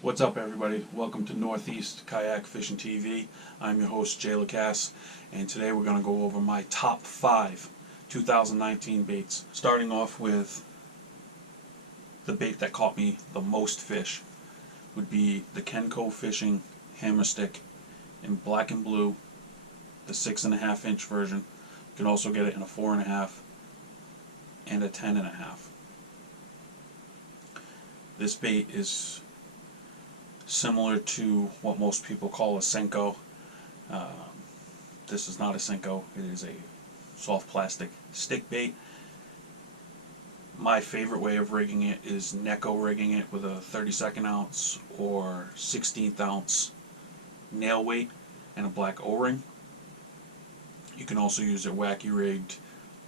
What's up, everybody? Welcome to Northeast Kayak Fishing TV. I'm your host, Jay Lacasse, and today we're going to go over my top 5 2019 baits. Starting off with the bait that caught me the most fish would be the Kenco Fishing Hammer Stick in black and blue, the 6.5 inch version. You can also get it in a 4.5 and a 10.5. This bait is similar to what most people call a Kenco. This is not a Kenco, it is a soft plastic stick bait. My favorite way of rigging it is Neko rigging it with a 32nd ounce or 16th ounce nail weight and a black O-ring. You can also use it wacky rigged,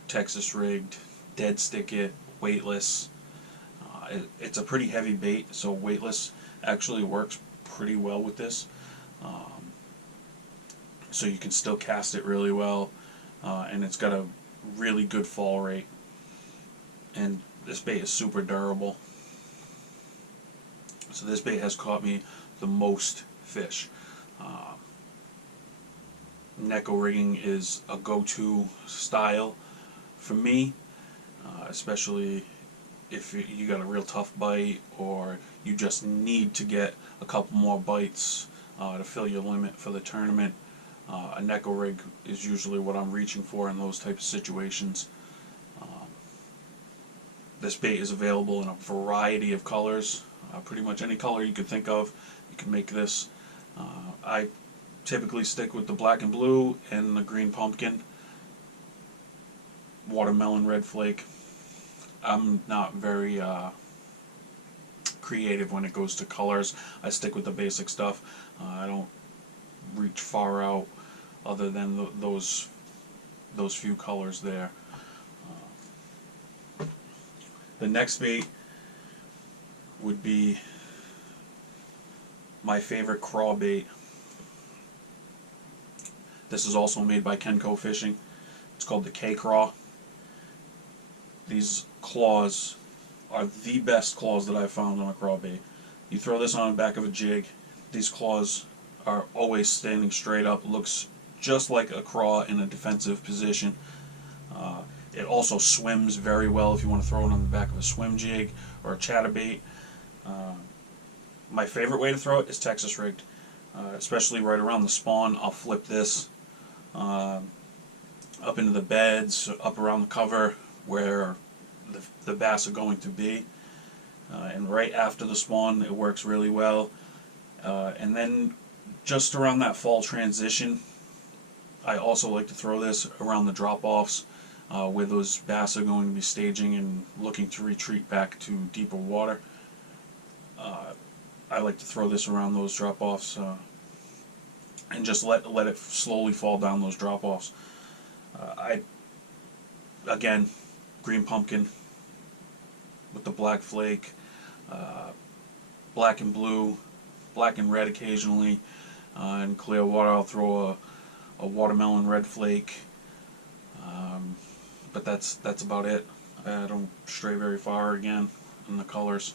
Texas rigged, dead stick it, weightless. It's a pretty heavy bait, so weightless actually works pretty well with this. So you can still cast it really well, and it's got a really good fall rate. And this bait is super durable. So this bait has caught me the most fish. Neko rigging is a go-to style for me, especially if you got a real tough bite or you just need to get a couple more bites to fill your limit for the tournament. A Neko rig is usually what I'm reaching for in those types of situations. This bait is available in a variety of colors. Pretty much any color you could think of, you can make this. I typically stick with the black and blue and the green pumpkin, watermelon red flake. I'm not very creative when it goes to colors. I stick with the basic stuff. I don't reach far out other than those few colors there. The next bait would be my favorite Craw bait. This is also made by Kenco Fishing. It's called the K-Kraw. These claws are the best claws that I've found on a craw bait. You throw this on the back of a jig, these claws are always standing straight up, looks just like a craw in a defensive position. It also swims very well if you want to throw it on the back of a swim jig or a chatterbait. My favorite way to throw it is Texas rigged, especially right around the spawn. I'll flip this up into the beds, up around the cover where the bass are going to be, and right after the spawn it works really well. And then just around that fall transition, I also like to throw this around the drop-offs where those bass are going to be staging and looking to retreat back to deeper water. I like to throw this around those drop-offs and just let it slowly fall down those drop-offs. Again, green pumpkin with the black flake, black and blue, black and red occasionally, in clear water I'll throw a watermelon red flake, but that's about it. I don't stray very far again in the colors.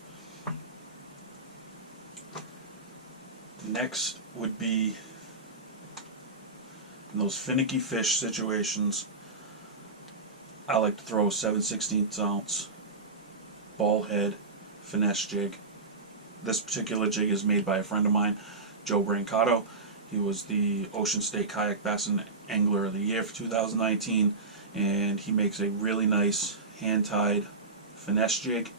Next would be in those finicky fish situations, I like to throw a 7/16 ounce ball head finesse jig. This particular jig is made by a friend of mine, Joe Brancato. He was the Ocean State Kayak Bass Angler of the Year for 2019, and he makes a really nice hand-tied finesse jig.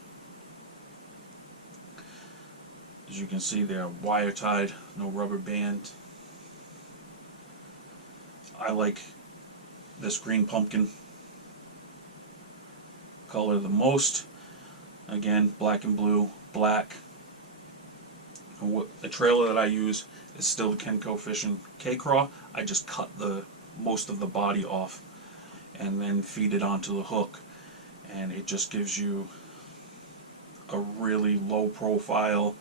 As you can see, they're wire-tied, no rubber band. I like this green pumpkin color the most. Again, black and blue, black. The trailer that I use is still the Kenco Fishing K-Kraw. I just cut most of the body off and then feed it onto the hook, and it just gives you a really low profile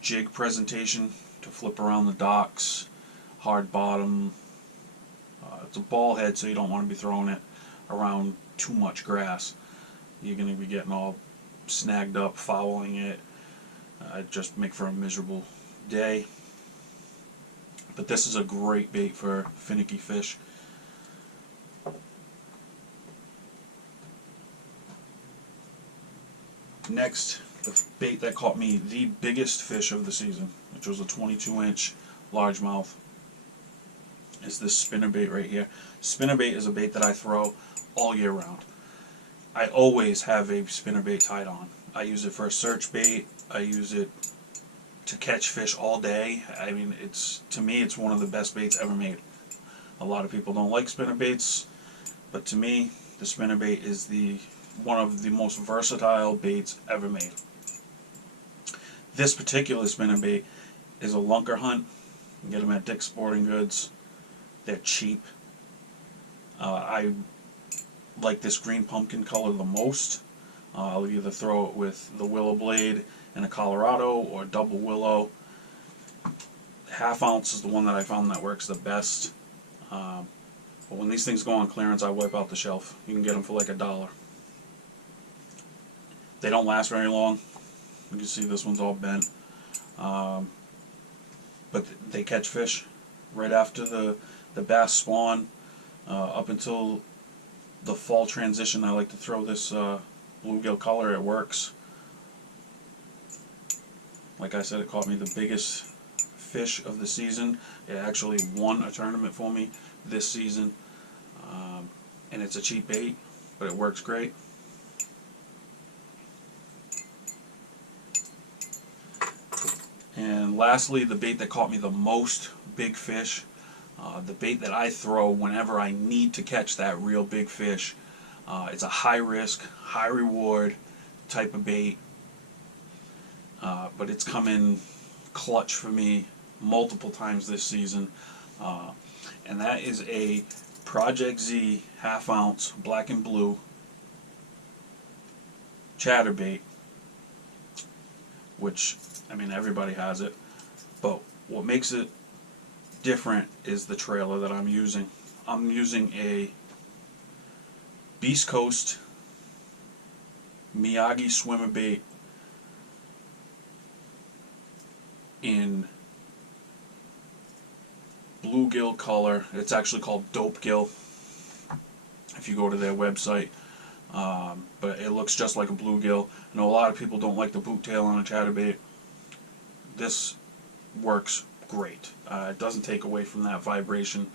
jig presentation to flip around the docks, hard bottom. It's a ball head, so you don't want to be throwing it around too much grass. You're going to be getting all snagged up, fouling it. I'd just make for a miserable day. But this is a great bait for finicky fish. Next, the bait that caught me the biggest fish of the season, which was a 22-inch largemouth, is this spinnerbait right here. Spinnerbait is a bait that I throw all year round. I always have a spinnerbait tied on. I use it for a search bait. I use it to catch fish all day. I mean, to me, it's one of the best baits ever made. A lot of people don't like spinnerbaits, but to me, the spinnerbait is one of the most versatile baits ever made. This particular spinnerbait is a Lunkerhunt. You can get them at Dick's Sporting Goods. They're cheap. I like this green pumpkin color the most. I'll either throw it with the willow blade and a Colorado or double willow. Half ounce is the one that I found that works the best. But when these things go on clearance, I wipe out the shelf. You can get them for like $1. They don't last very long. You can see this one's all bent. But they catch fish right after the bass spawn up until the fall transition. I like to throw this bluegill color. It works. Like I said, it caught me the biggest fish of the season. It actually won a tournament for me this season. And it's a cheap bait, but it works great. And lastly, the bait that caught me the most big fish, the bait that I throw whenever I need to catch that real big fish. It's a high risk, high reward type of bait, but it's come in clutch for me multiple times this season, and that is a Project Z half ounce black and blue ChatterBait, which, I mean, everybody has it, but what makes it different is the trailer that I'm using. I'm using a Beast Coast Miyagi swimmer bait in bluegill color. It's actually called Dope Gill if you go to their website. But it looks just like a bluegill. I know a lot of people don't like the boot tail on a chatterbait. This works great. It doesn't take away from that vibration.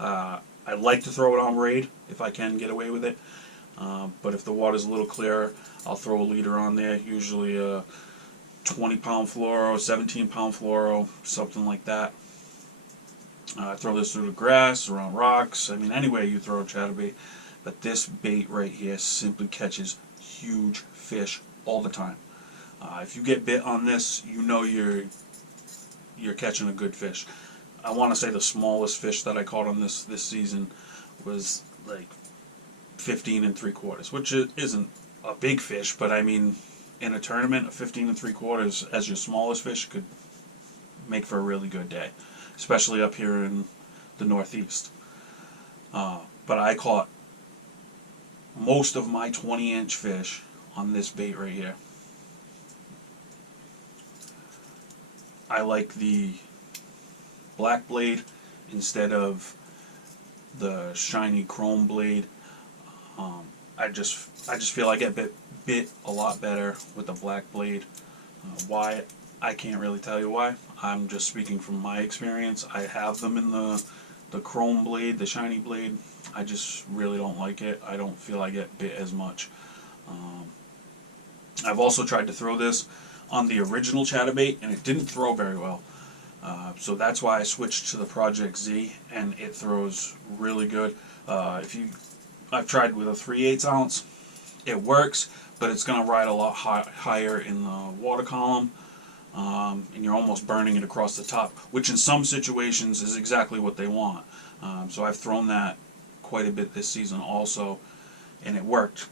I like to throw it on braid if I can get away with it. But if the water's a little clearer, I'll throw a leader on there, usually a 20-pound fluoro, 17-pound fluoro, something like that. Throw this through the grass, around rocks, I mean anywhere you throw a chatterbait. But this bait right here simply catches huge fish all the time. If you get bit on this, you know you're catching a good fish. I want to say the smallest fish that I caught on this season was like 15 3/4, which isn't a big fish, but I mean, in a tournament, a 15 3/4 as your smallest fish could make for a really good day, especially up here in the Northeast. But I caught most of my 20-inch fish on this bait right here. I like the black blade instead of the shiny chrome blade. I just feel I get bit a lot better with the black blade. Why? I can't really tell you why. I'm just speaking from my experience. I have them in the chrome blade, the shiny blade. I just really don't like it. I don't feel I get bit as much. I've also tried to throw this on the original chatterbait, and it didn't throw very well. So that's why I switched to the Project Z, and it throws really good. I've tried with a 3/8 ounce. It works, but it's going to ride a lot higher in the water column, and you're almost burning it across the top, which in some situations is exactly what they want. So I've thrown that quite a bit this season also, and it worked.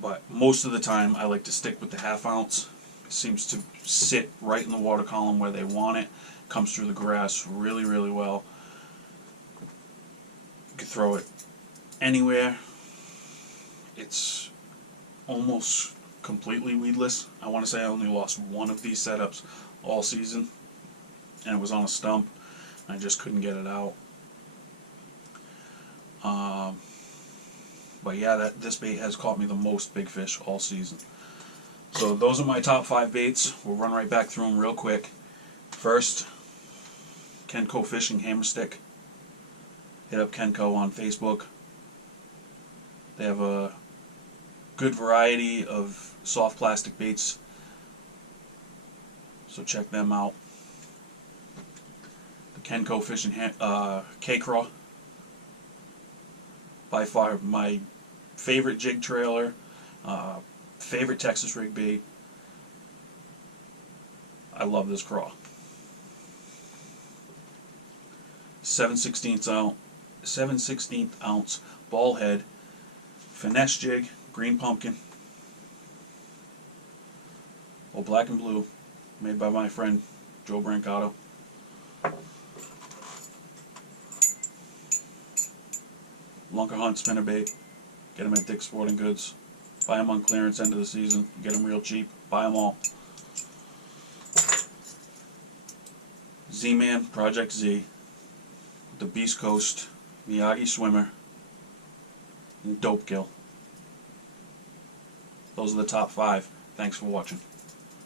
But most of the time I like to stick with the half ounce. It seems to sit right in the water column where they want it. Comes through the grass really, really well. You can throw it anywhere. It's almost completely weedless. I want to say I only lost one of these setups all season, and it was on a stump. I just couldn't get it out. But yeah, this bait has caught me the most big fish all season. So those are my top 5 baits. We'll run right back through them real quick. First, Kenco fishing hammer stick. Hit up Kenco on Facebook. They have a good variety of soft plastic baits, so check them out. The Kenco fishing K-Kraw, by far my favorite jig trailer, favorite Texas rig bait. I love this craw. 7/16 ounce ball head, finesse jig, green pumpkin, or black and blue, made by my friend Joe Brancato. Lunkerhunt spinnerbait. Get them at Dick's Sporting Goods. Buy them on clearance end of the season. Get them real cheap. Buy them all. Zman Project Z. The Beast Coast Miyagi swimmer. And Dope Gill. Those are the top 5. Thanks for watching.